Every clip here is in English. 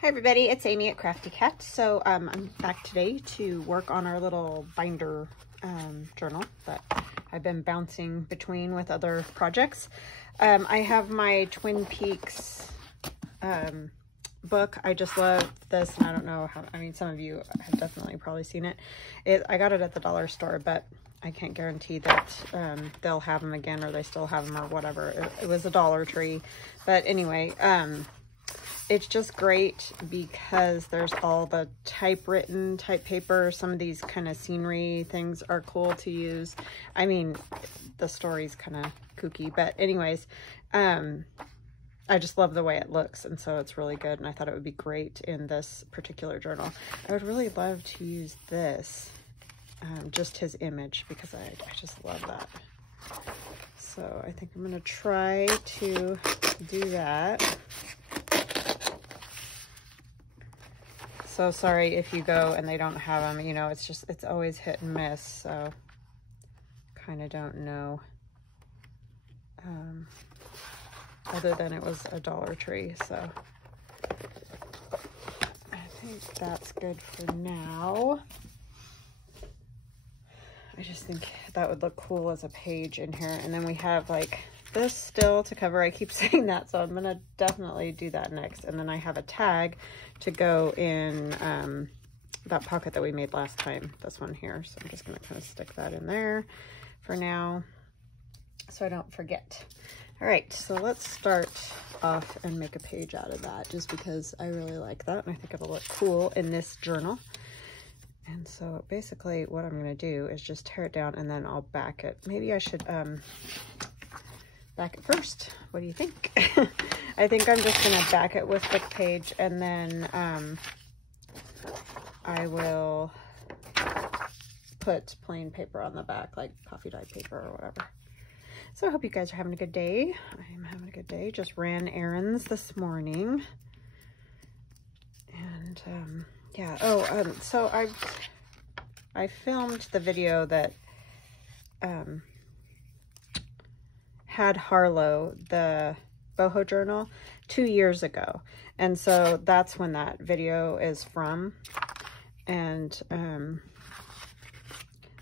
Hi everybody, it's Amy at Crafty Cat. So I'm back today to work on our little binder journal that I've been bouncing between with other projects. I have my Twin Peaks book. I just love this, and I don't know how, I mean, some of you have definitely probably seen it. I got it at the dollar store, but I can't guarantee that they'll have them again, or they still have them, or whatever. It was a Dollar Tree, but anyway, it's just great because there's all the typewritten type paper. Some of these kind of scenery things are cool to use. I mean, the story's kind of kooky, but anyways, I just love the way it looks, and so it's really good, and I thought it would be great in this particular journal. I would really love to use this, just his image, because I just love that. So I think I'm going to try to do that. So sorry if you go and they don't have them, you know, it's always hit and miss, so kind of don't know. Other than it was a Dollar Tree, so I think that's good for now. I just think that would look cool as a page in here. And then we have like this still to cover. I keep saying that, so I'm gonna definitely do that next. And then I have a tag to go in that pocket that we made last time, this one here. So I'm just gonna kind of stick that in there for now so I don't forget. All right, so let's start off and make a page out of that, just because I really like that and I think it'll look cool in this journal. And so basically what I'm going to do is just tear it down and then I'll back it. Maybe I should back it first. What do you think? I think I'm just going to back it with the page, and then I will put plain paper on the back, like coffee dye paper or whatever. So I hope you guys are having a good day. I'm having a good day. Just ran errands this morning. And yeah, so I filmed the video that had Harlow, the boho journal, 2 years ago. And so that's when that video is from. And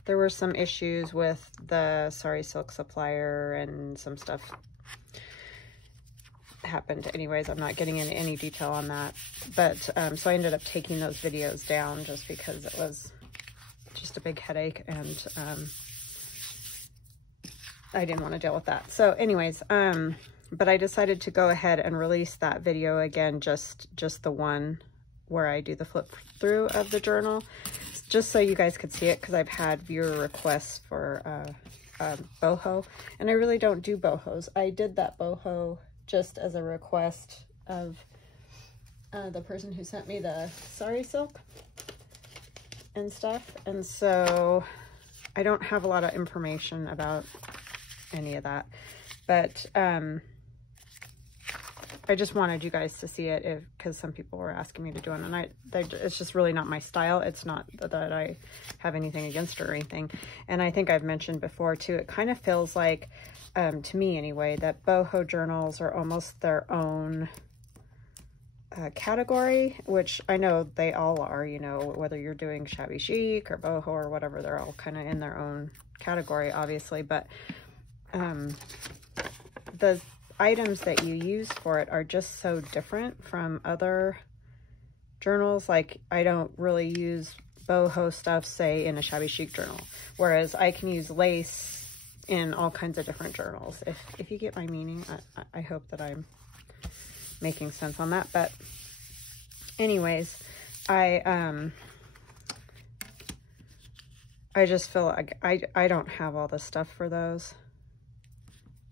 there were some issues with the Sorry Silk supplier, and some stuff happened. Anyways, I'm not getting into any detail on that. But so I ended up taking those videos down just because it was just a big headache, and I didn't want to deal with that. So anyways, but I decided to go ahead and release that video again, just the one where I do the flip through of the journal, just so you guys could see it, because I've had viewer requests for boho, and I really don't do bohos. I did that boho just as a request of the person who sent me the Sorry Silk and stuff, and so I don't have a lot of information about any of that, but I just wanted you guys to see it, because some people were asking me to do it, and it's just really not my style. It's not that I have anything against it or anything. And I think I've mentioned before too, it kind of feels like, to me anyway, that boho journals are almost their own category, which I know they all are, you know, whether you're doing shabby chic or boho or whatever, they're all kind of in their own category, obviously, but the items that you use for it are just so different from other journals. Like, I don't really use boho stuff, say, in a shabby chic journal, whereas I can use lace in all kinds of different journals. If you get my meaning, I hope that I'm making sense on that. But anyways, I just feel like I don't have all the stuff for those.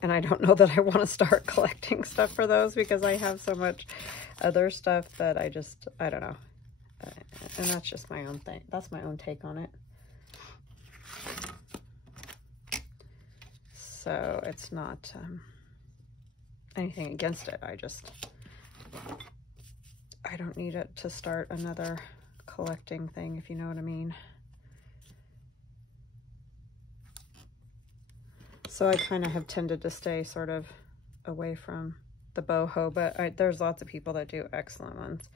And I don't know that I want to start collecting stuff for those, because I have so much other stuff that I don't know. And that's just my own thing. That's my own take on it. So it's not anything against it. I don't need it to start another collecting thing, if you know what I mean. So I kind of have tended to stay sort of away from the boho, but there's lots of people that do excellent ones.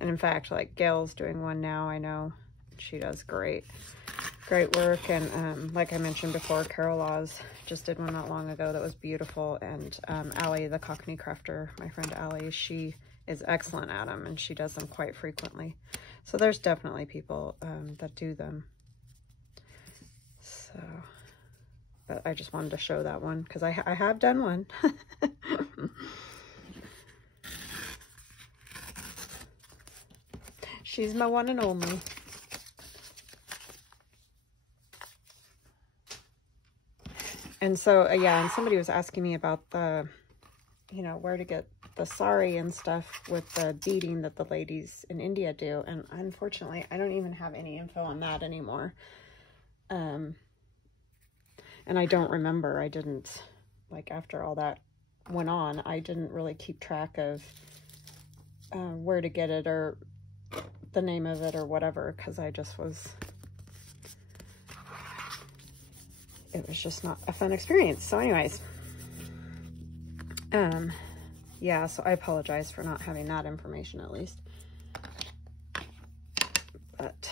And in fact, like Gail's doing one now, I know. She does great work. And like I mentioned before, Carol Laws just did one not long ago that was beautiful. And Allie, the Cockney crafter, my friend Allie, she is excellent at them, and she does them quite frequently. So there's definitely people that do them. So, but I just wanted to show that one because I have done one. She's my one and only. And so, yeah, and somebody was asking me about the, you know, where to get the sari and stuff with the beading that the ladies in India do. And unfortunately, I don't even have any info on that anymore. And I don't remember. I didn't, like, after all that went on, I didn't really keep track of where to get it or the name of it or whatever, because I just was, it was just not a fun experience. So anyways, yeah, so I apologize for not having that information at least. But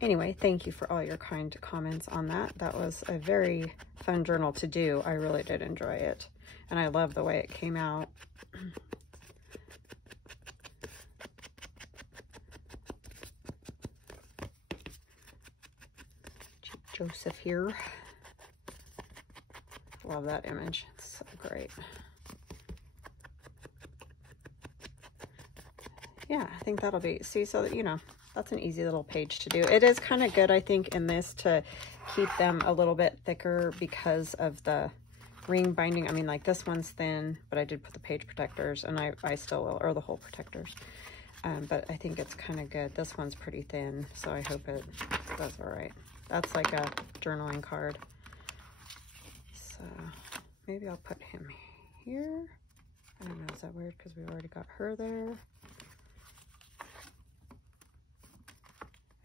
anyway, thank you for all your kind comments on that. That was a very fun journal to do. I really did enjoy it. And I love the way it came out. Joseph here. Love that image. It's so great. Yeah, I think that'll be, see, so that, you know, that's an easy little page to do. It is kind of good, I think, in this to keep them a little bit thicker because of the ring binding. I mean, like this one's thin, but I did put the page protectors, and I still will, or the hole protectors. But I think it's kind of good. This one's pretty thin, so I hope it does all right. That's like a journaling card. So maybe I'll put him here. I don't know, is that weird because we've already got her there?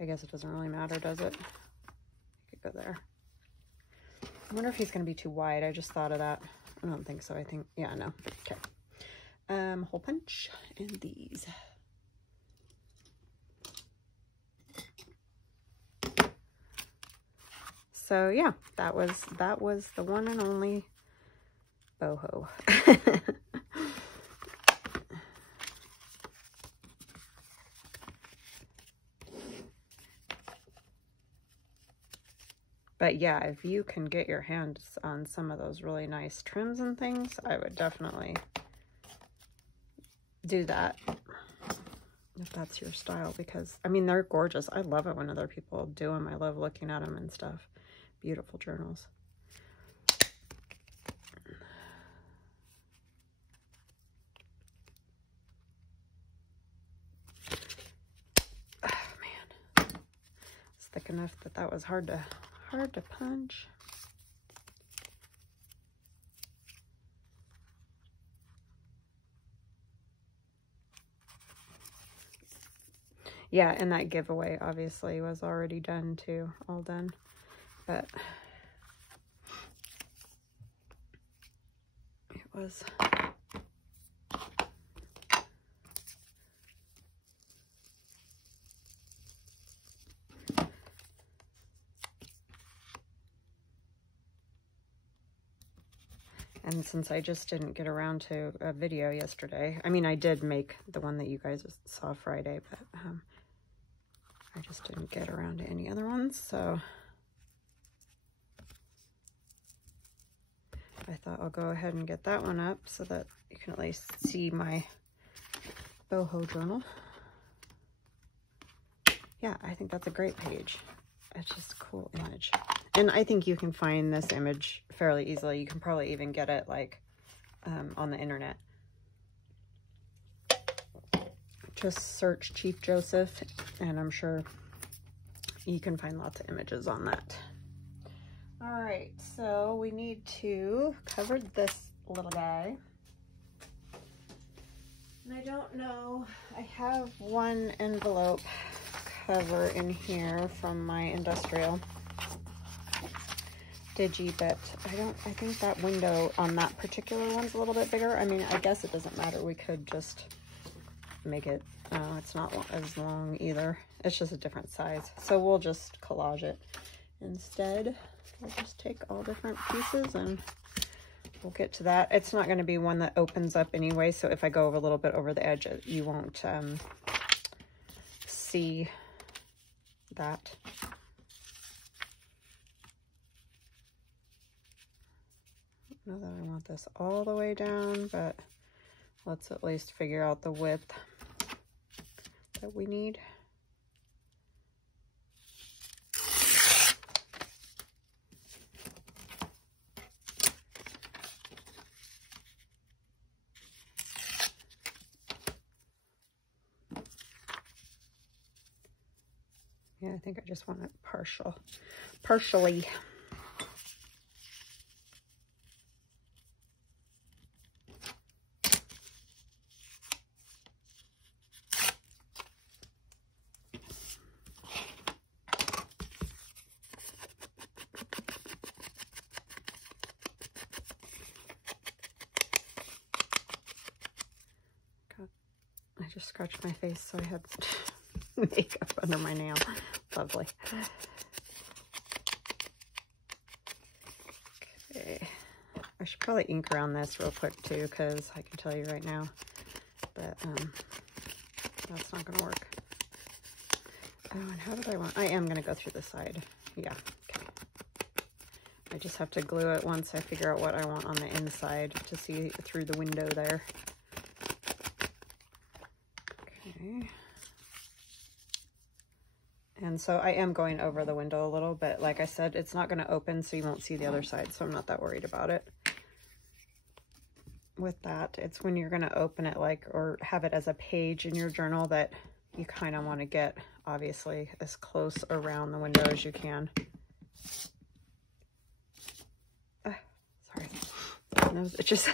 I guess it doesn't really matter, does it? You could go there. I wonder if he's going to be too wide. I just thought of that. I don't think so. I think, yeah, no. Okay. Hole punch and these. So yeah, that was the one and only boho. But yeah, if you can get your hands on some of those really nice trims and things, I would definitely do that if that's your style, because I mean, they're gorgeous. I love it when other people do them. I love looking at them and stuff. Beautiful journals. Oh man, it's thick enough that that was hard to punch. Yeah, and that giveaway obviously was already done too, all done. But it was and since I just didn't get around to a video yesterday, I mean, I did make the one that you guys saw Friday, but I just didn't get around to any other ones, so I thought I'll go ahead and get that one up so that you can at least see my boho journal. Yeah, I think that's a great page. It's just a cool image. And I think you can find this image fairly easily. You can probably even get it like on the internet. Just search Chief Joseph and I'm sure you can find lots of images on that. All right, so we need to cover this little guy. And I don't know, I have one envelope cover in here from my industrial digi, but I think that window on that particular one's a little bit bigger. I mean, I guess it doesn't matter. We could just make it, it's not as long either. It's just a different size. So we'll just collage it instead. We'll just take all different pieces and we'll get to that. It's not going to be one that opens up anyway, so if I go a little bit over the edge, you won't see that. I don't know that I want this all the way down, but let's at least figure out the width that we need. Yeah, I think I just want it partially. I just scratched my face, so I had makeup under my nail. Lovely. Okay. I should probably ink around this real quick too, because I can tell you right now that that's not going to work. Oh, and how did I am going to go through the side. Yeah. Okay. I just have to glue it once I figure out what I want on the inside to see through the window there. Okay. And so I am going over the window a little bit. Like I said, it's not going to open, so you won't see the other side, so I'm not that worried about it. With that, it's when you're going to open it, like, or have it as a page in your journal, that you kind of want to get, obviously, as close around the window as you can. Sorry. My nose itches.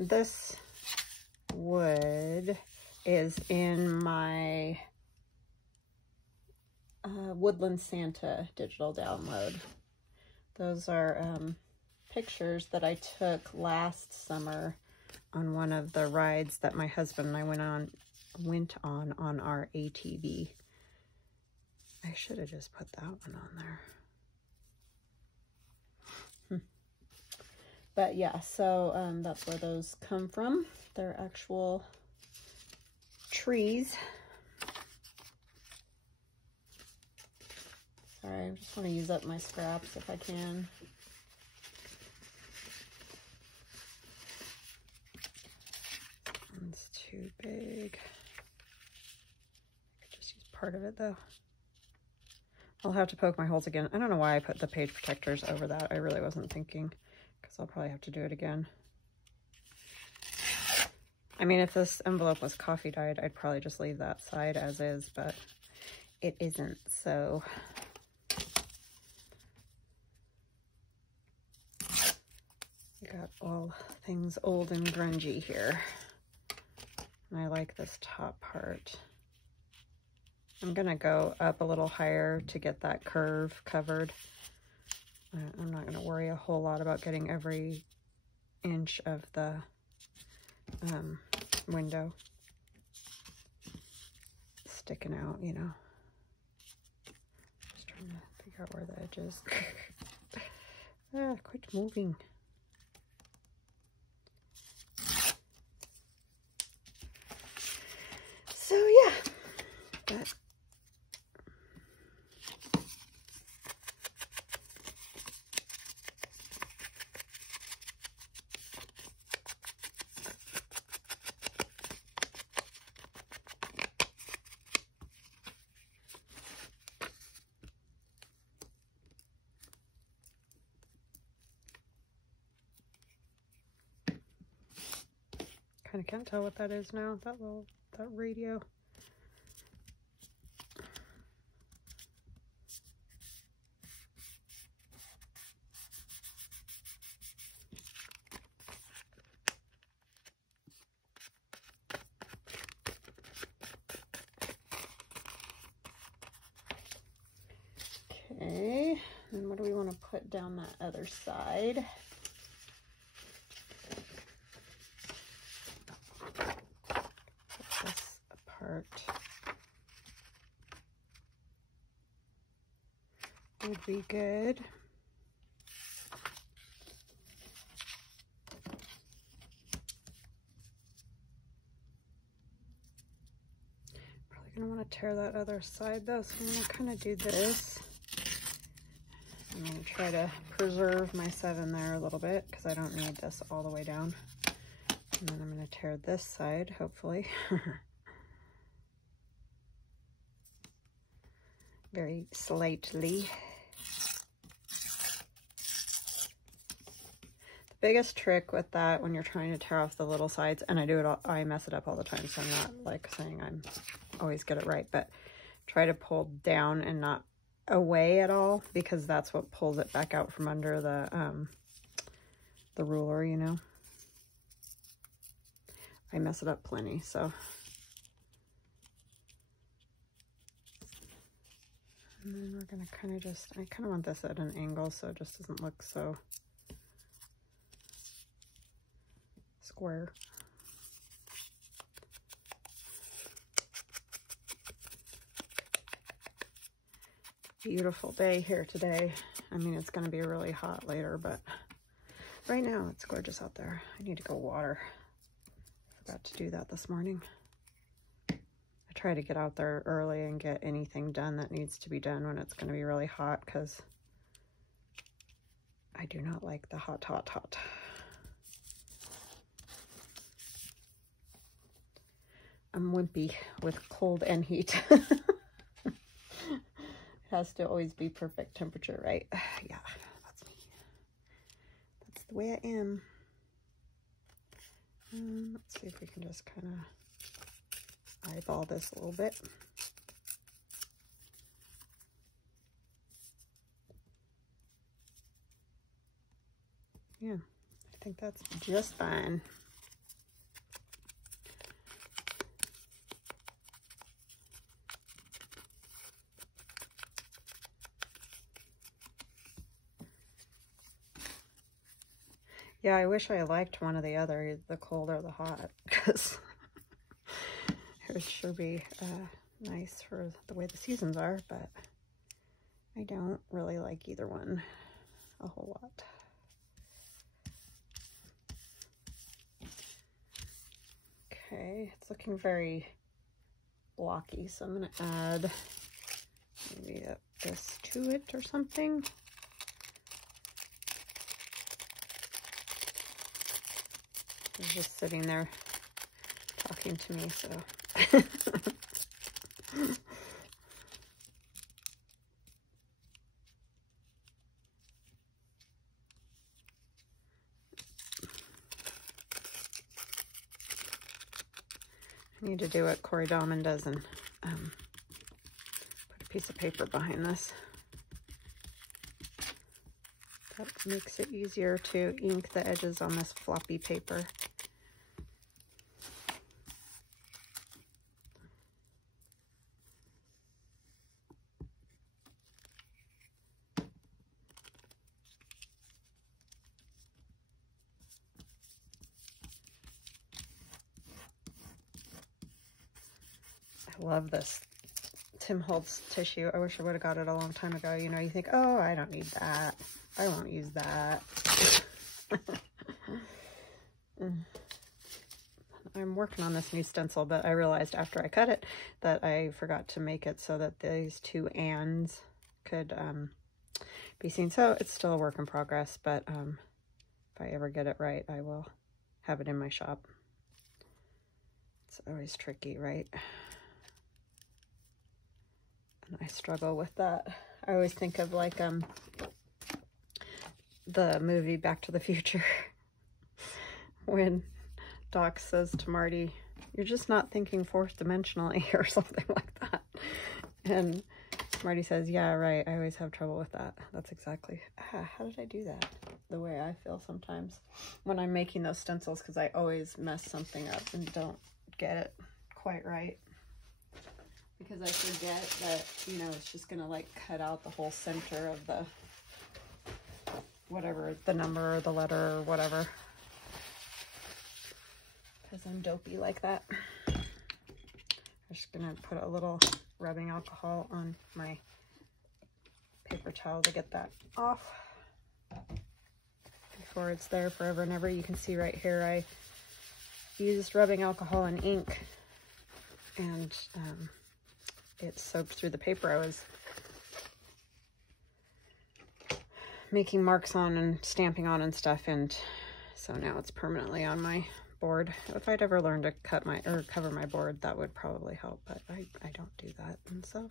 This wood is in my Woodland Santa digital download. Those are pictures that I took last summer on one of the rides that my husband and I went on our ATV. I should have just put that one on there. But yeah, so that's where those come from. They're actual trees. Sorry, I just want to use up my scraps if I can. It's too big. I could just use part of it though. I'll have to poke my holes again. I don't know why I put the page protectors over that. I really wasn't thinking, because I'll probably have to do it again. I mean, if this envelope was coffee dyed, I'd probably just leave that side as is, but it isn't, so. We got all things old and grungy here. And I like this top part. I'm gonna go up a little higher to get that curve covered. I'm not gonna worry a whole lot about getting every inch of the window sticking out, you know. Just trying to figure out where the edge is. Quit moving. So yeah, that kind of can't tell what that is now, that radio. what do we want to put down that other side? Put this apart. Would be good. Probably gonna want to tear that other side though, so I'm gonna kind of do this. I'm gonna try to preserve my 7 there a little bit because I don't need this all the way down. And then I'm gonna tear this side, hopefully. Very slightly. The biggest trick with that when you're trying to tear off the little sides, and I do it all, I mess it up all the time, so I'm not like saying I'm always get it right, but try to pull down and not away at all, because that's what pulls it back out from under the ruler, you know. I mess it up plenty, so. And then we're gonna kind of just, I kind of want this at an angle so it just doesn't look so square. Beautiful day here today. I mean, it's gonna be really hot later, but right now it's gorgeous out there. I need to go water. Forgot to do that this morning. I try to get out there early and get anything done that needs to be done when it's going to be really hot, because I do not like the hot. I'm wimpy with cold and heat. It has to always be perfect temperature, right? Yeah, that's me. That's the way I am. Let's see if we can just kind of eyeball this a little bit. Yeah, I think that's just fine. Yeah, I wish I liked one or the other, the cold or the hot, because it would sure be nice for the way the seasons are, but I don't really like either one a whole lot. Okay, it's looking very blocky, so I'm going to add maybe this to it or something. He's just sitting there talking to me, so. I need to do what Corey Dahman does and put a piece of paper behind this. That makes it easier to ink the edges on this floppy paper. I love this Tim Holtz tissue. I wish I would have got it a long time ago. You know, you think, oh, I don't need that. I won't use that. I'm working on this new stencil, but I realized after I cut it that I forgot to make it so that these two ands could be seen. So it's still a work in progress, but if I ever get it right, I will have it in my shop. It's always tricky, right? And I struggle with that. I always think of like the movie Back to the Future when Doc says to Marty, "You're just not thinking fourth dimensionally," or something like that. And Marty says, "Yeah, right. I always have trouble with that." That's exactly, how did I do that? The way I feel sometimes when I'm making those stencils, because I always mess something up and don't get it quite right. Because I forget that, you know, it's just going to like cut out the whole center of the whatever, the number or the letter or whatever. Because I'm dopey like that. I'm just gonna put a little rubbing alcohol on my paper towel to get that off before it's there forever and ever. You can see right here I used rubbing alcohol and ink, and it soaked through the paper I was making marks on and stamping on and stuff, and so now it's permanently on my board. If I'd ever learned to cut my or cover my board, that would probably help, but I don't do that, and so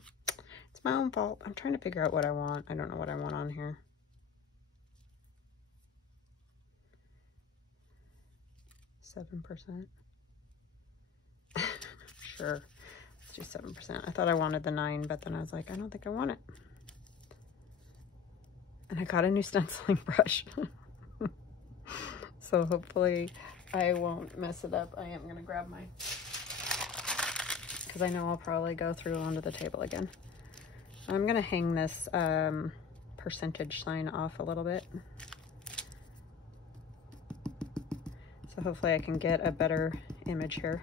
it's my own fault. I'm trying to figure out what I want. I don't know what I want on here. %. Sure, let's do 7%. I thought I wanted the 9, but then I was like, I don't think I want it. And I got a new stenciling brush. So hopefully I won't mess it up. I am going to grab my, because I know I'll probably go through onto the table again. I'm going to hang this percentage sign off a little bit. So hopefully I can get a better image here,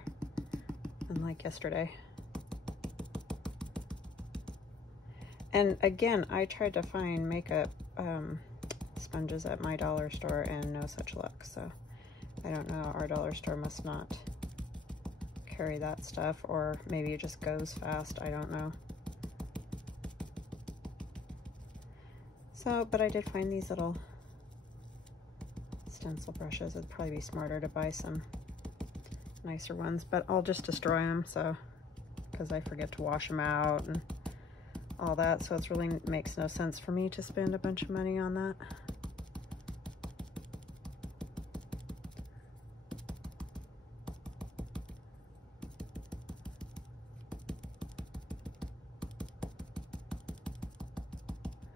unlike yesterday. And again, I tried to find makeup sponges at my dollar store and no such luck. So I don't know, our dollar store must not carry that stuff, or maybe it just goes fast. I don't know. So, but I did find these little stencil brushes. It'd probably be smarter to buy some nicer ones, but I'll just destroy them, so, because I forget to wash them out and all that, so it really makes no sense for me to spend a bunch of money on that.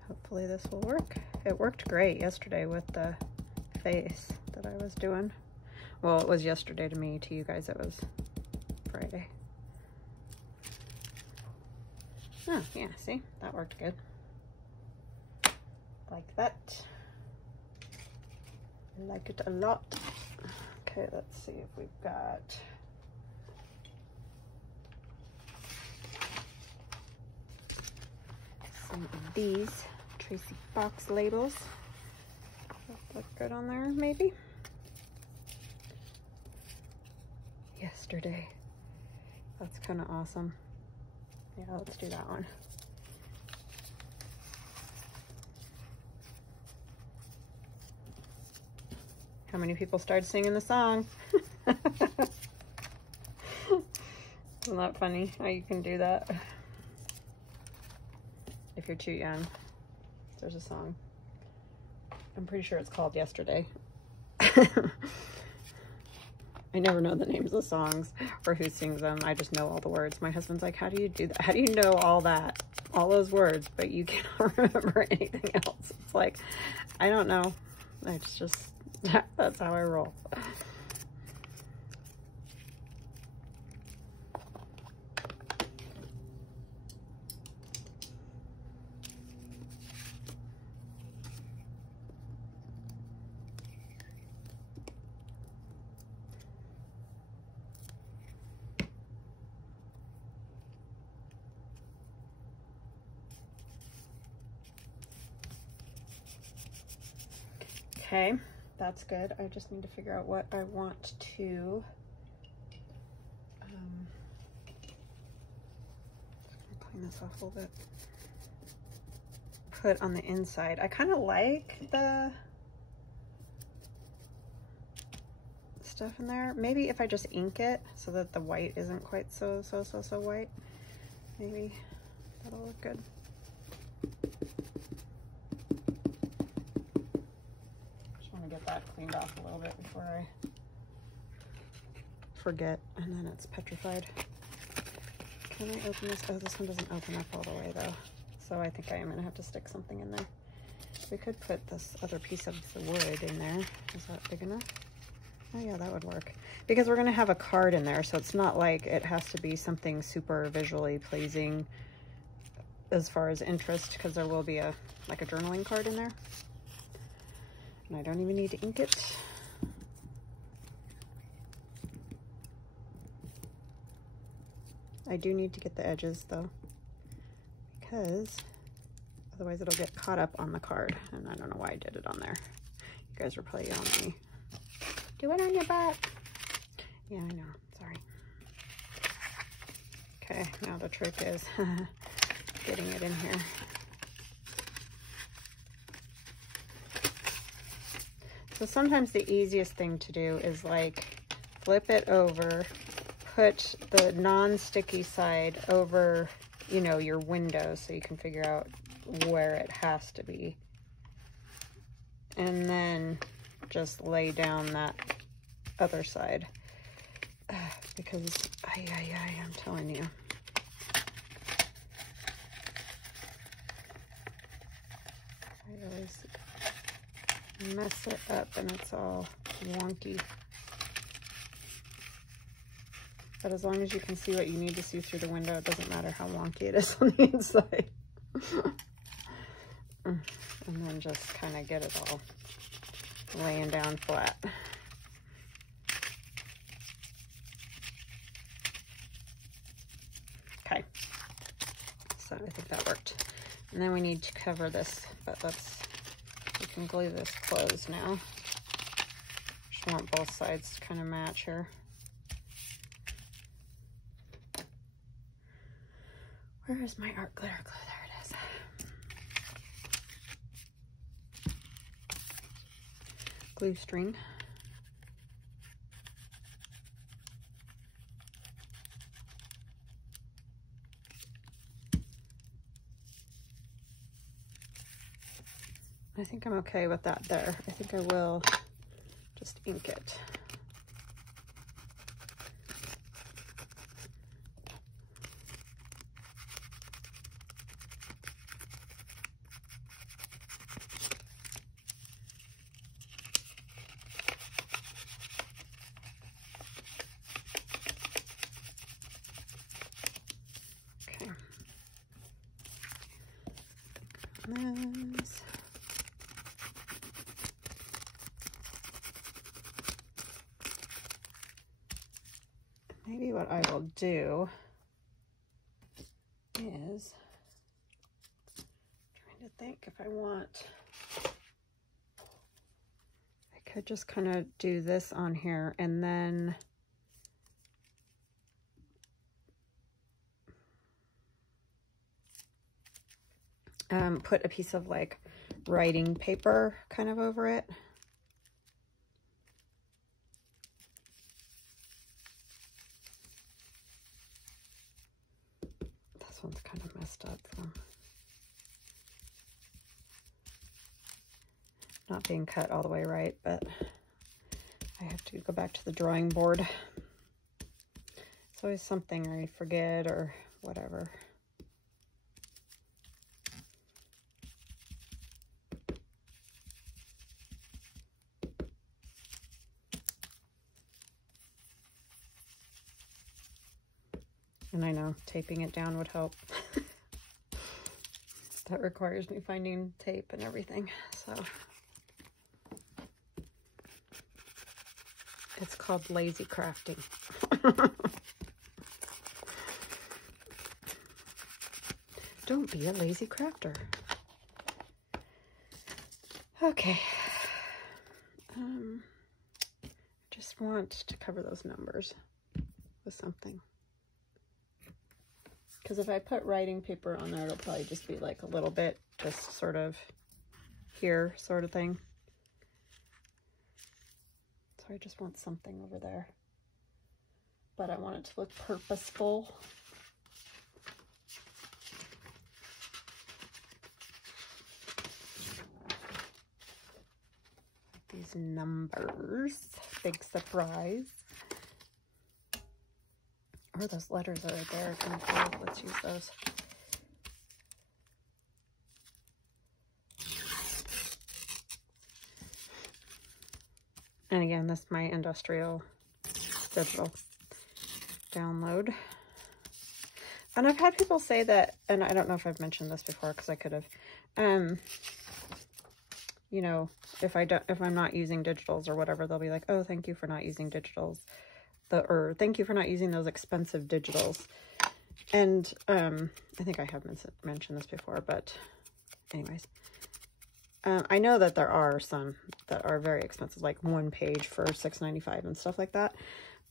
Hopefully this will work. It worked great yesterday with the face that I was doing. Well, it was yesterday to me. To you guys it was Friday. Oh, yeah, see? That worked good. Like that. I like it a lot. Okay, let's see if we've got... some of these Tracy Fox labels. Look good on there, maybe? Yesterday. That's kind of awesome. Yeah, let's do that one. How many people started singing the song? Isn't that funny how you can do that? If you're too young, there's a song. I'm pretty sure it's called Yesterday. I never know the names of songs or who sings them. I just know all the words. My husband's like, how do you do that? How do you know all that? All those words, but you cannot remember anything else. It's like, I don't know. It's just, that's how I roll. Okay, that's good. I just need to figure out what I want to clean this off a little bit. Put on the inside. I kind of like the stuff in there. Maybe if I just ink it so that the white isn't quite so white, maybe that'll look good. Get that cleaned off a little bit before I forget, and then it's petrified. Can I open this? Oh, this one doesn't open up all the way though, so I think I am gonna have to stick something in there. We could put this other piece of the wood in there. Is that big enough? Oh yeah, that would work, because we're gonna have a card in there, so it's not like it has to be something super visually pleasing as far as interest, because there will be a like a journaling card in there. And I don't even need to ink it. I do need to get the edges though, because otherwise it'll get caught up on the card. And I don't know why I did it on there. You guys are probably yelling at me. Do it on your butt. Yeah, I know. Sorry. Okay, now the trick is getting it in here. So sometimes the easiest thing to do is like flip it over, put the non-sticky side over, you know, your window so you can figure out where it has to be. And then just lay down that other side. Because, I'm telling you. I always mess it up and it's all wonky. But as long as you can see what you need to see through the window, it doesn't matter how wonky it is on the inside. And then just kind of get it all laying down flat. Okay, so I think that worked. And then we need to cover this, but we can glue this closed now. Just want both sides to kind of match here. Where is my art glitter glue? There it is. Glue string. I think I'm okay with that there. I think I will just ink it. Okay. This. Maybe what I will do is trying to think if I want, I could just kind of do this on here and then put a piece of like writing paper kind of over it. This one's kind of messed up, so not being cut all the way right, but I have to go back to the drawing board. It's always something I forget or whatever. And I know taping it down would help. That requires me finding tape and everything, so. It's called lazy crafting. Don't be a lazy crafter. Okay. Just want to cover those numbers with something. Because if I put writing paper on there, it'll probably just be like a little bit, just sort of here sort of thing. So I just want something over there. But I want it to look purposeful. These numbers, big surprise. Oh, those letters are right there. Kind of cool. Let's use those. And again, this is my industrial digital download. And I've had people say that, and I don't know if I've mentioned this before because I could have, you know, if I'm not using digitals or whatever, they'll be like, oh, thank you for not using digitals. Or thank you for not using those expensive digitals. And I think I have mentioned this before, but anyways, I know that there are some that are very expensive, like one page for $6.95 and stuff like that.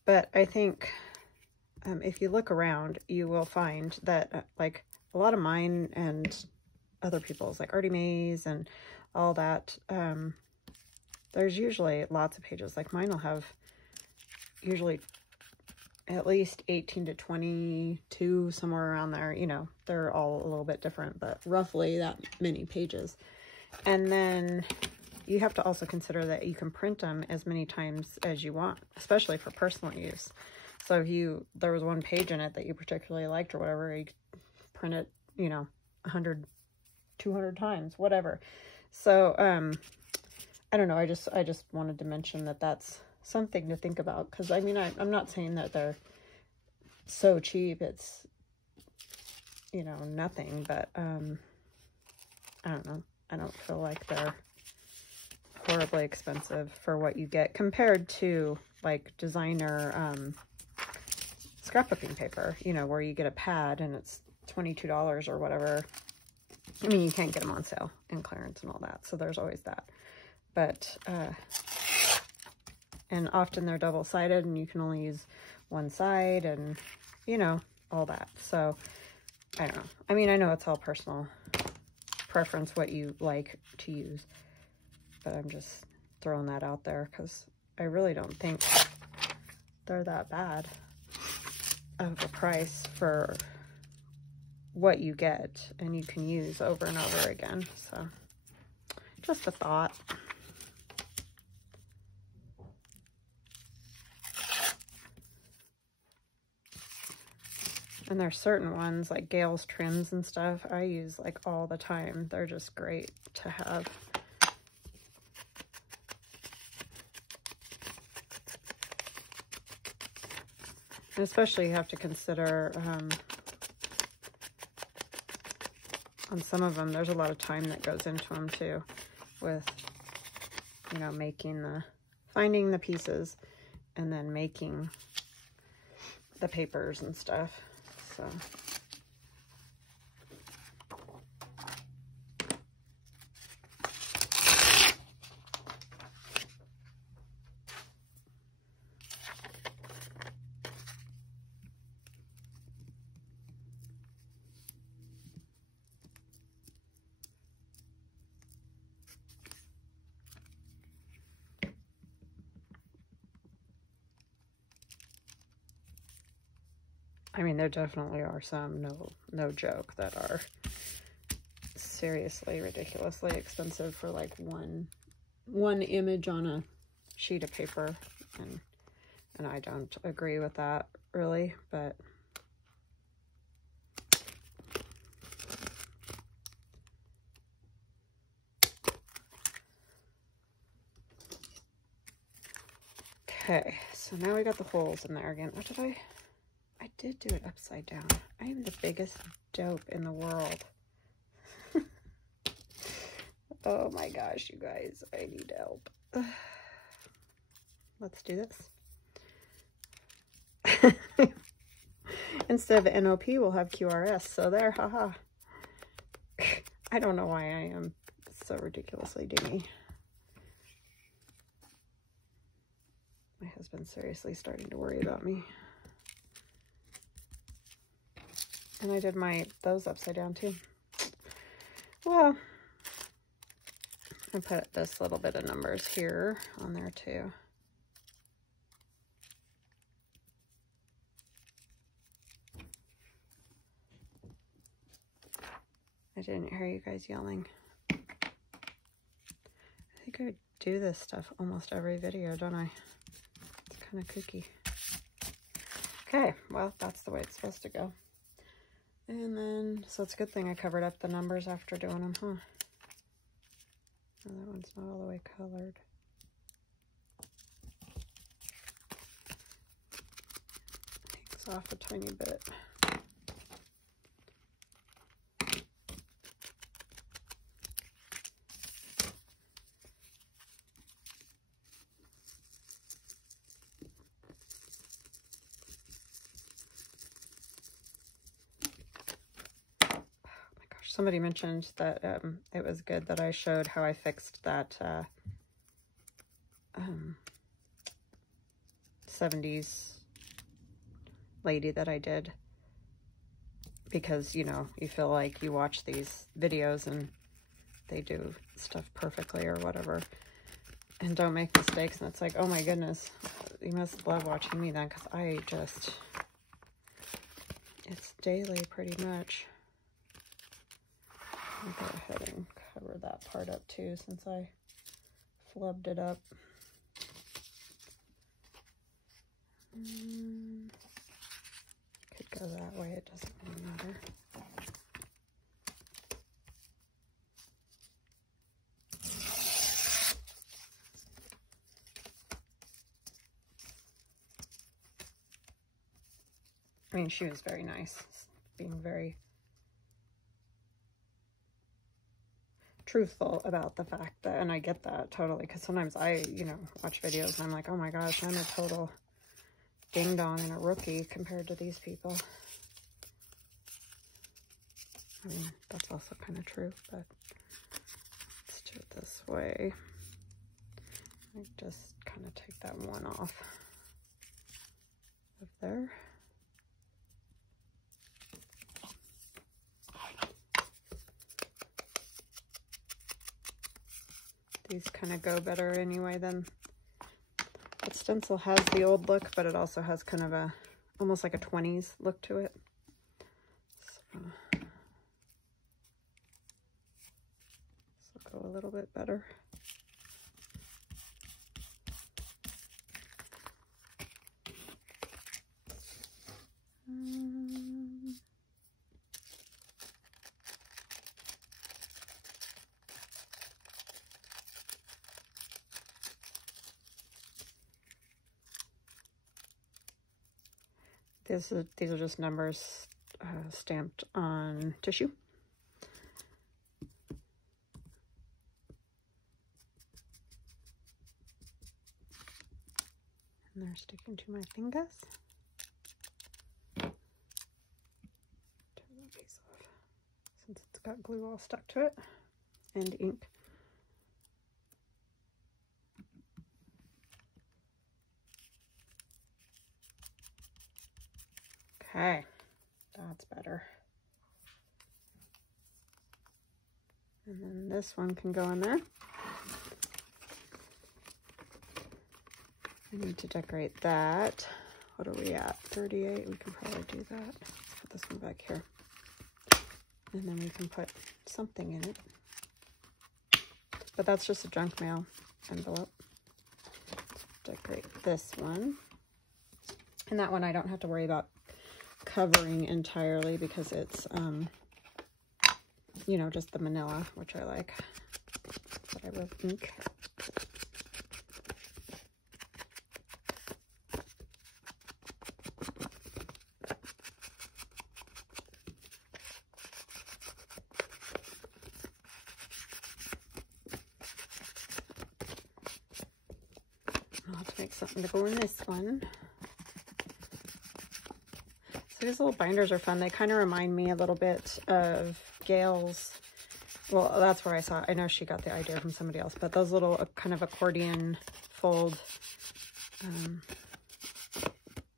But I think if you look around, you will find that like a lot of mine and other people's, like Artie Mae's and all that, there's usually lots of pages. Like mine will have usually at least 18 to 22, somewhere around there. You know, they're all a little bit different, but roughly that many pages. And then you have to also consider that you can print them as many times as you want, especially for personal use. So if there was one page in it that you particularly liked or whatever, you could print it, you know, 100, 200 times, whatever. So, I don't know. I just wanted to mention that that's something to think about. Cause I mean, I'm not saying that they're so cheap. It's, you know, nothing, but, I don't know. I don't feel like they're horribly expensive for what you get compared to like designer, scrapbooking paper, you know, where you get a pad and it's $22 or whatever. I mean, you can't get them on sale and clearance and all that. So there's always that. But, and often they're double-sided and you can only use one side and, you know, all that. So, I don't know. I mean, I know it's all personal preference, what you like to use. But I'm just throwing that out there because I really don't think they're that bad of a price for what you get and you can use over and over again. So, just a thought. And there's certain ones like Gale's trims and stuff I use like all the time. They're just great to have. And especially you have to consider on some of them, there's a lot of time that goes into them too, with, you know, finding the pieces and then making the papers and stuff. So, I mean, there definitely are some, no joke, that are seriously, ridiculously expensive for like one image on a sheet of paper, and I don't agree with that really, but okay. So now we got the holes in there again. What did I did do it upside down. I am the biggest dope in the world. Oh my gosh, you guys, I need help. Let's do this. Instead of NOP, we'll have QRS. So there, haha. I don't know why I am so ridiculously dingy. My husband's seriously starting to worry about me. And I did those upside down too. Well, I put this little bit of numbers here on there too. I didn't hear you guys yelling. I think I do this stuff almost every video, don't I? It's kind of kooky. Okay, well, that's the way it's supposed to go. And then, so it's a good thing I covered up the numbers after doing them, huh? Oh, that one's not all the way colored. Takes off a tiny bit. somebody mentioned that it was good that I showed how I fixed that 70s lady that I did, because, you know, you feel like you watch these videos and they do stuff perfectly or whatever and don't make mistakes, and it's like, oh my goodness, you must love watching me then, because I just, it's daily pretty much. I'll go ahead and cover that part up too, since I flubbed it up. Could go that way, it doesn't really matter. I mean, she was very nice, being very truthful about the fact that, and I get that totally, because sometimes I, you know, watch videos and I'm like, oh my gosh, I'm a total ding dong and a rookie compared to these people. I mean, that's also kind of true, but let's do it this way. I just kind of take that one off of there. These kind of go better anyway than the stencil has the old look, but it also has kind of a, almost like a 20s look to it. So, this will go a little bit better. These are just numbers stamped on tissue. And they're sticking to my fingers. Turn that piece off, since it's got glue all stuck to it, and ink. Okay, that's better. And then this one can go in there. I need to decorate that. What are we at? 38. We can probably do that. Let's put this one back here. And then we can put something in it. But that's just a junk mail envelope. Let's decorate this one. And that one I don't have to worry about covering entirely, because it's you know, just the manila, which I like, but I love ink. I'll have to make something to go in this one. So these little binders are fun. They kind of remind me a little bit of Gail's. Well, that's where I know she got the idea from somebody else, but those little kind of accordion fold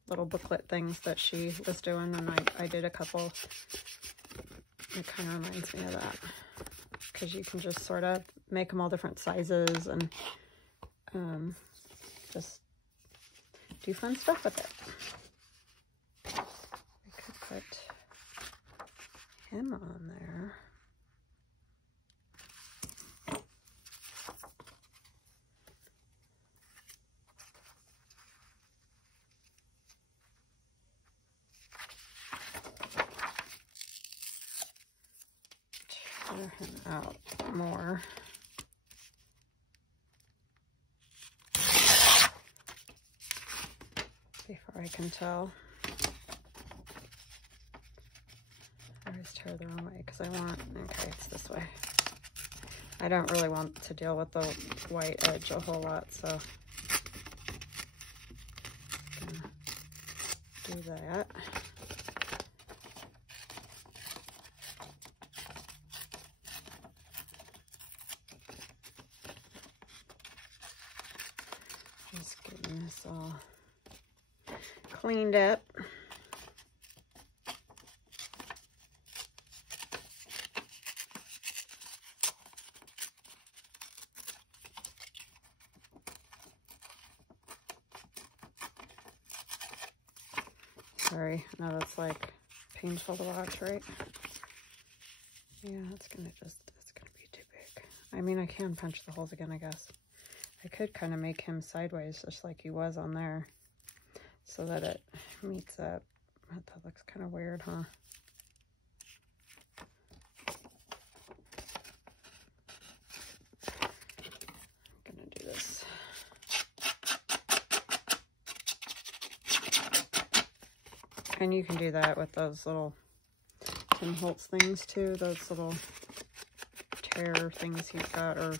little booklet things that she was doing, and I did a couple. It kind of reminds me of that, because you can just sort of make them all different sizes and just do fun stuff with it. Put him on there. Tear him out more. Before I can tell. I always tear the wrong way because I want, okay, it's this way. I don't really want to deal with the white edge a whole lot, so I'm gonna do that. this all cleaned up. Sorry, I know that's like painful to watch, right? Yeah, it's gonna be too big. I mean, I can punch the holes again, I guess. I could kind of make him sideways, just like he was on there, so that it meets up. But that looks kind of weird, huh? I'm gonna do this. And you can do that with those little Tim Holtz things too, those little tear things he's got, or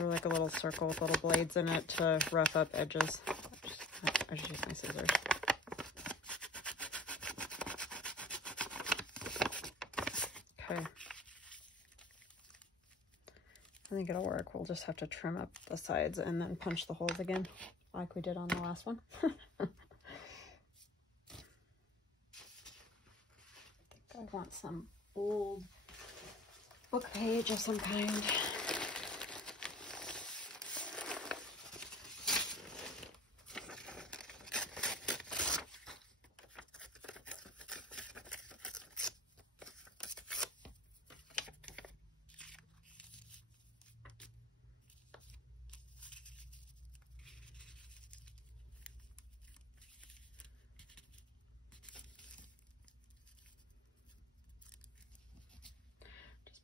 like a little circle with little blades in it to rough up edges. I just use my scissors. Okay. I think it'll work. We'll just have to trim up the sides and then punch the holes again, like we did on the last one. I want some old book page of some kind.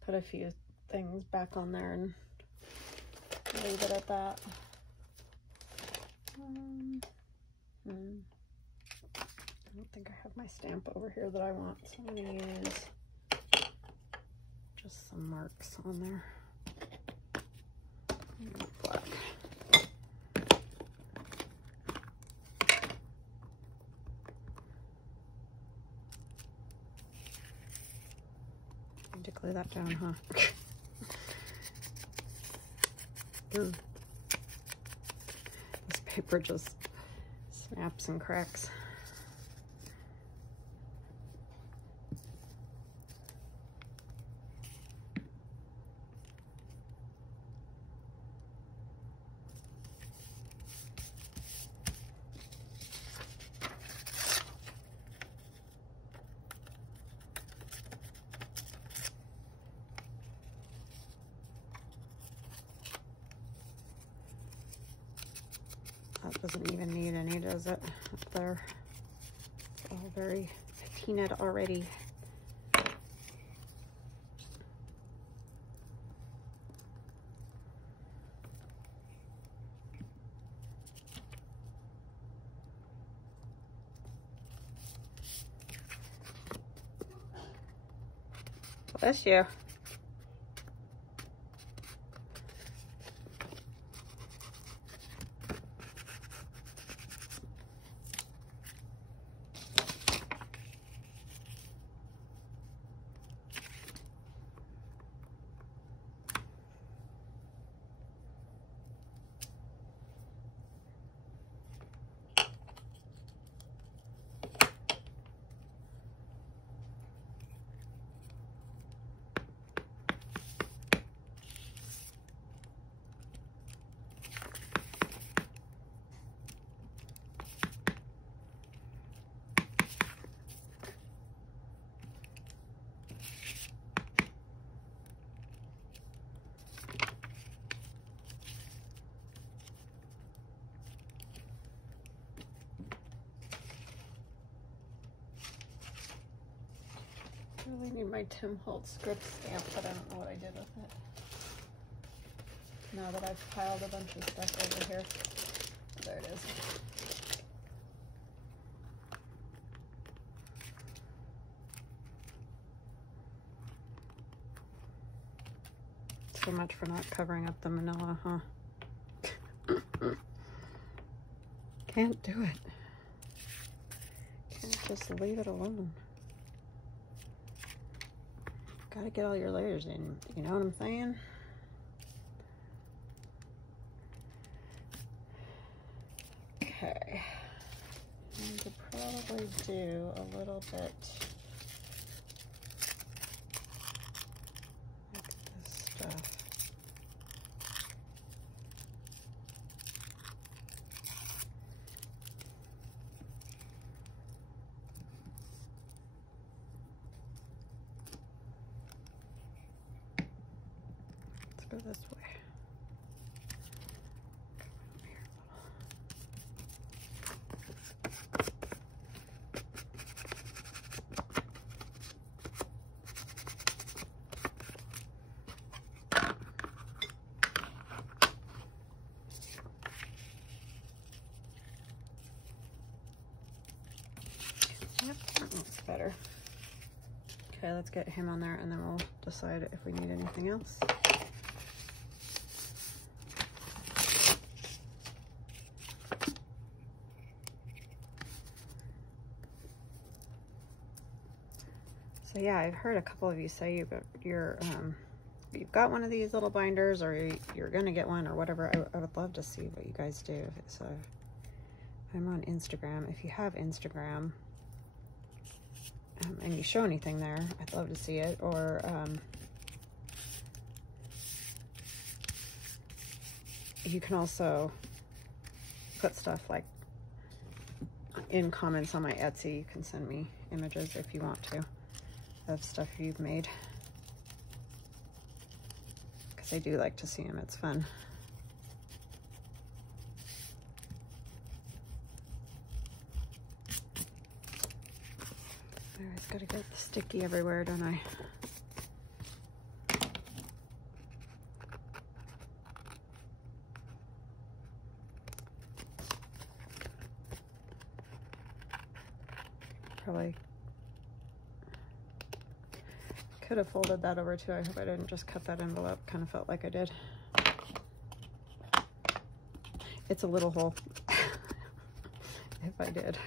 Put a few things back on there and leave it at that. I don't think I have my stamp over here that I want, so I'm going to use just some marks on there. Black. To glue that down, huh? This paper just snaps and cracks. That doesn't even need any, does it? Up there. It's all very patinaed already. Bless you. I really need my Tim Holtz script stamp, but I don't know what I did with it. Now that I've piled a bunch of stuff over here. There it is. So much for not covering up the manila, huh? Can't do it. Can't just leave it alone. Gotta get all your layers in, you know what I'm saying? actually do a little bit like this stuff. Let's go this way. Yep, that looks better. Okay, let's get him on there and then we'll decide if we need anything else. So yeah, I've heard a couple of you say you've got one of these little binders, or you're gonna get one, or whatever. I would love to see what you guys do. So I'm on Instagram. If you have Instagram and you show anything there, I'd love to see it. Or you can also put stuff like in comments on my Etsy. You can send me images if you want to of stuff you've made, because I do like to see them. It's fun. I always gotta get sticky everywhere, don't I? Probably could have folded that over too. I hope I didn't just cut that envelope. Kind of felt like I did. It's a little hole. If I did.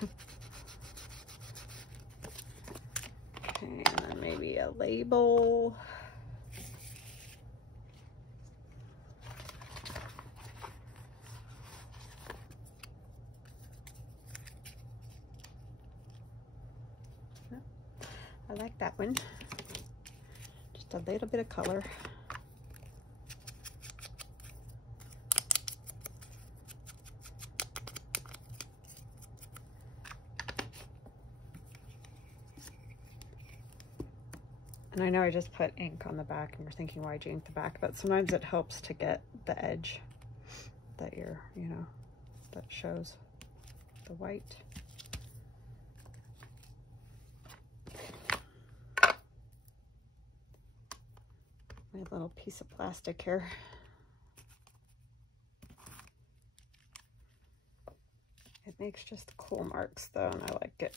Okay, and then maybe a label. I like that one. Just a little bit of color. And I know I just put ink on the back and you're thinking, why'd you ink the back? But sometimes it helps to get the edge that you're, you know, that shows the white. My little piece of plastic here. It makes just cool marks though, and I like it.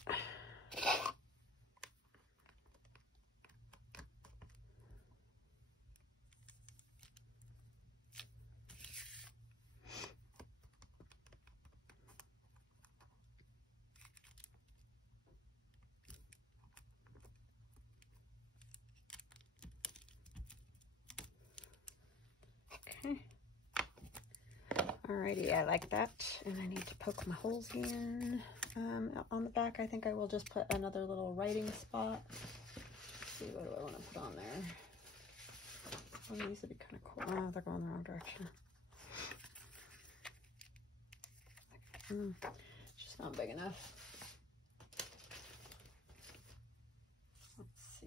Okay. Alrighty, I like that. And I need to poke my holes in. On the back, I think I will just put another little writing spot. Let's see, what do I want to put on there? One of these would be kind of cool. Oh, they're going the wrong direction. It's just not big enough. Let's see.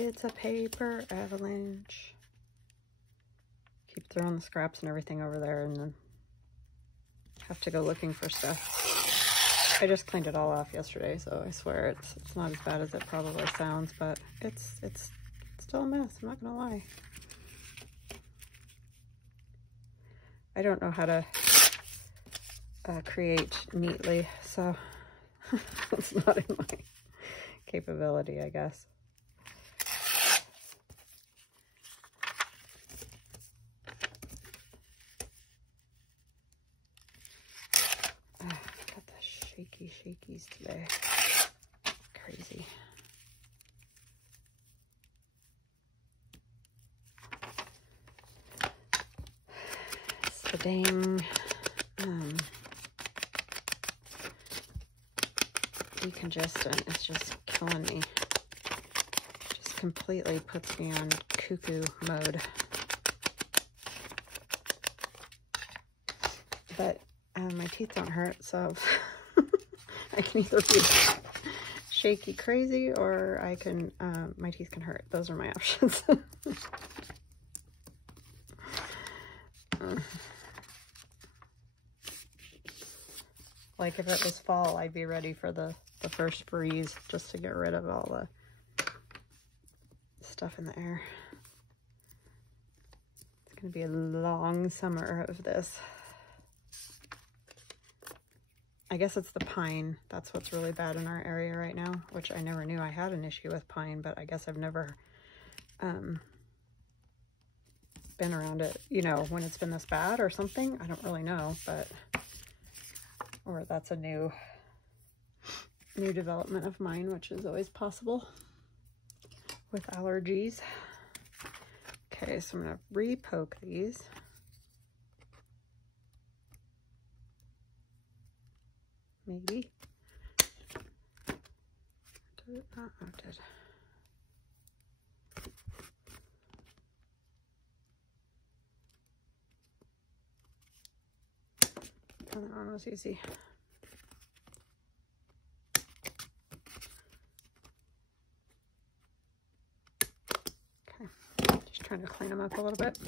It's a paper avalanche. Keep throwing the scraps and everything over there and then have to go looking for stuff. I just cleaned it all off yesterday, so I swear it's not as bad as it probably sounds, but it's still a mess, I'm not gonna lie. I don't know how to create neatly, so it's not in my capability, I guess. Got the shakies today. Crazy. The dang decongestant is just killing me. Just completely puts me on cuckoo mode. But my teeth don't hurt, so I can either be shaky crazy or I can, my teeth can hurt. Those are my options. Like if it was fall, I'd be ready for the first freeze just to get rid of all the stuff in the air. It's going to be a long summer of this. I guess it's the pine. That's what's really bad in our area right now, which I never knew I had an issue with pine, but I guess I've never been around it, you know, when it's been this bad or something. I don't really know, but, or that's a new development of mine, which is always possible with allergies. Okay, so I'm going to re-poke these. Maybe. Did it not? Oh, it did. Oh, that one was easy. Okay, just trying to clean them up a little bit.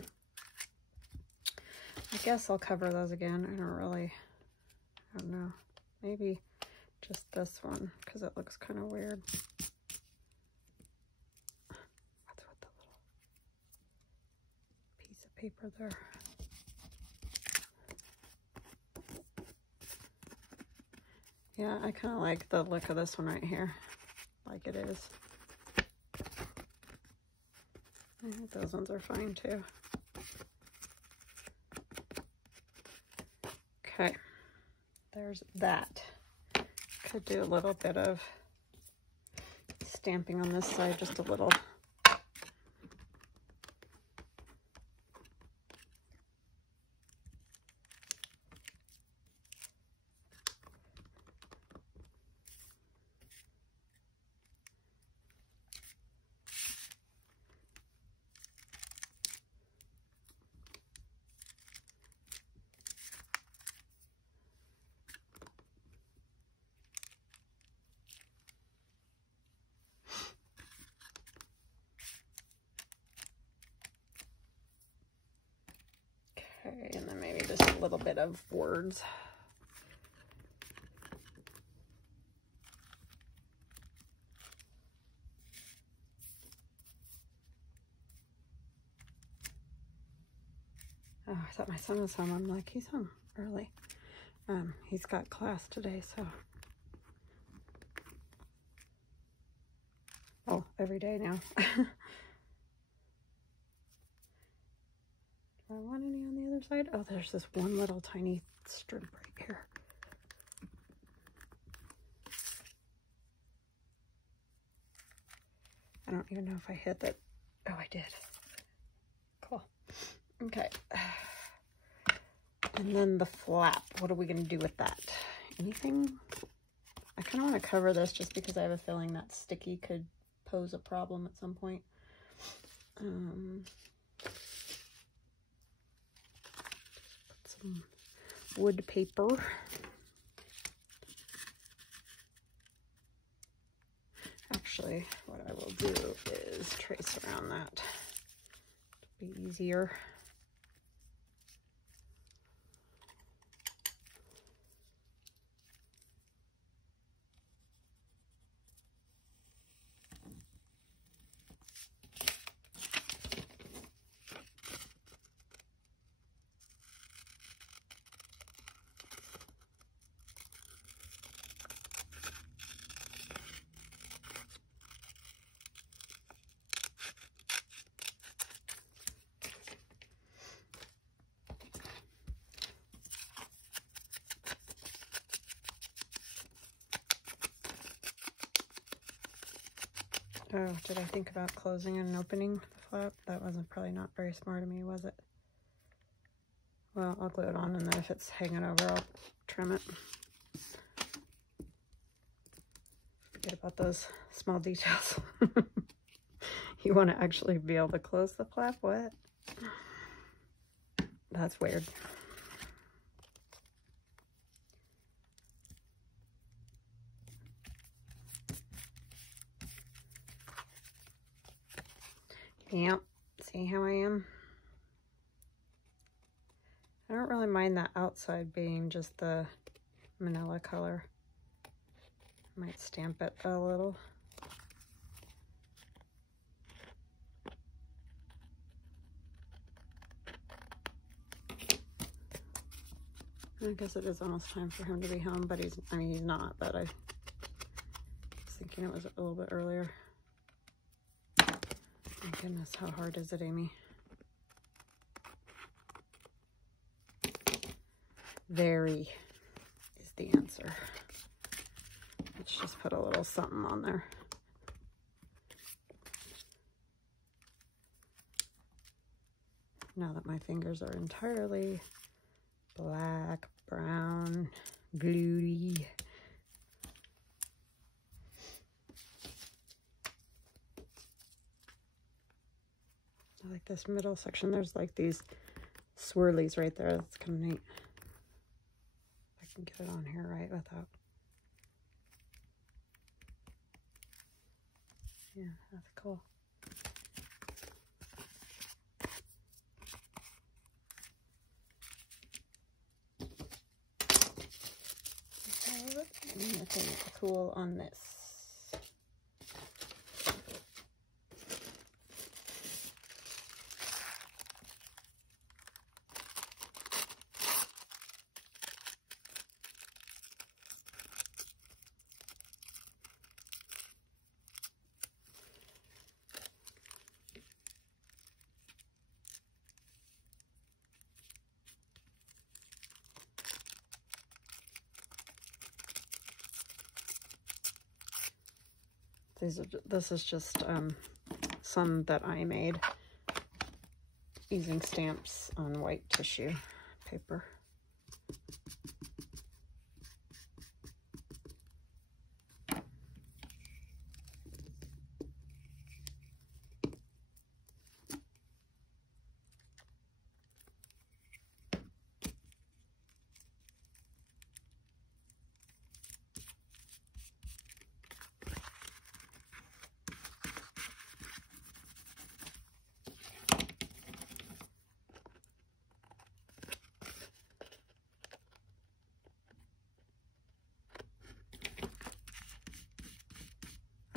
I guess I'll cover those again. I don't know. Maybe just this one, because it looks kind of weird. What's with the little piece of paper there? Yeah, I kind of like the look of this one right here, like it is. I think those ones are fine too. Okay, there's that. Could do a little bit of stamping on this side, just a little. Okay, and then maybe just a little bit of words. Oh, I thought my son was home. I'm like, he's home early. He's got class today, so. Oh, every day now. Do I want any on the other side? Oh, there's this one little tiny strip right here. I don't even know if I hit that. Oh, I did. Cool. Okay. And then the flap. What are we going to do with that? Anything? I kind of want to cover this just because I have a feeling that sticky could pose a problem at some point. Put some wood paper. Actually, what I will do is trace around that. It'll be easier. Oh, did I think about closing and opening the flap? That wasn't probably not very smart of me, was it? Well, I'll glue it on, and then if it's hanging over, I'll trim it. Forget about those small details. You want to actually be able to close the flap? What? That's weird. Yep. See how I am? I don't really mind that outside being just the manila color. Might stamp it a little. I guess it is almost time for him to be home, but he's not, but I was thinking it was a little bit earlier. My goodness, how hard is it, Amy? Very is the answer. Let's just put a little something on there. Now that my fingers are entirely black, brown, gluey. I like this middle section. There's like these swirlies right there. That's kind of neat. If I can get it on here right without. Yeah, that's cool. Nothing cool on this. This is just some that I made using stamps on white tissue paper.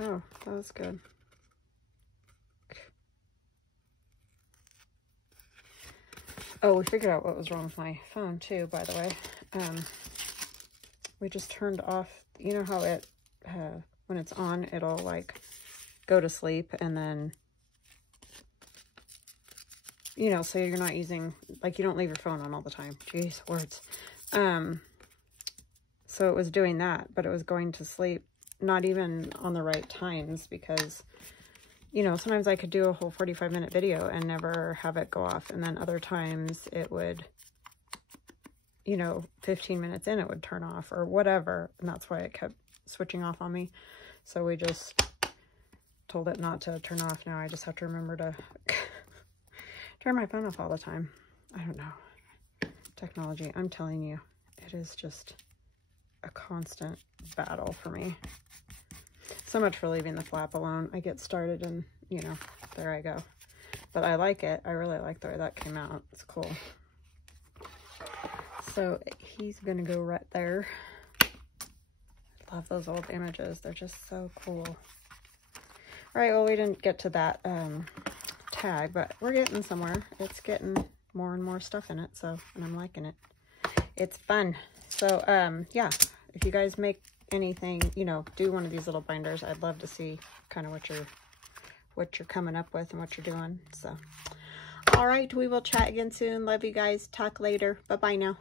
Oh, that was good. Oh, we figured out what was wrong with my phone too, by the way. We just turned off, you know how it, when it's on, it'll like go to sleep, and then, you know, so you're not using, like, you don't leave your phone on all the time. Jeez, words. So it was doing that, but it was going to sleep, not even on the right times, because, you know, sometimes I could do a whole 45-minute video and never have it go off, and then other times it would, you know, 15 minutes in it would turn off or whatever, and that's why it kept switching off on me. So we just told it not to turn off. Now I just have to remember to turn my phone off all the time. I don't know. Technology, I'm telling you, it is just a constant battle for me. So much for leaving the flap alone. I get started and, you know, there I go. But I like it. I really like the way that came out. It's cool. So he's going to go right there. I love those old images. They're just so cool. All right, well, we didn't get to that tag, but we're getting somewhere. It's getting more and more stuff in it, so, and I'm liking it. It's fun. So, yeah, if you guys make anything, you know, do one of these little binders, I'd love to see kind of what you're coming up with and what you're doing. So, all right, we will chat again soon. Love you guys. Talk later. Bye-bye now.